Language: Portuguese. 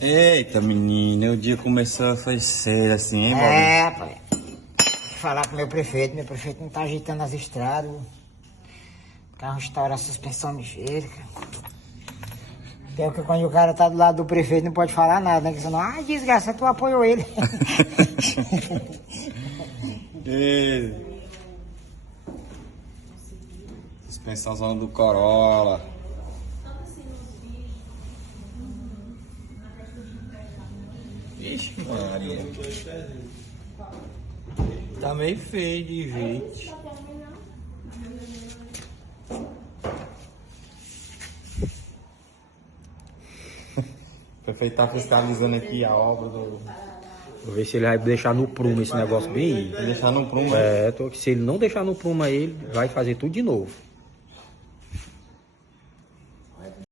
Eita, menina, o dia começou a fazer cedo assim, hein, Bob? É, pai. Falar com o meu prefeito não tá ajeitando as estradas. Quer restaurar a suspensão ligeira. Pior que quando o cara tá do lado do prefeito não pode falar nada, né? Porque senão, desgraça, tu apoiou ele. Suspensãozão do Corolla. Ixi, Maria. Tá meio feio de jeito. O prefeito tá fiscalizando aqui a obra do... Vou ver se ele vai deixar no prumo esse negócio bem. Vai deixar no prumo? Se ele não deixar no prumo aí, ele vai fazer tudo de novo.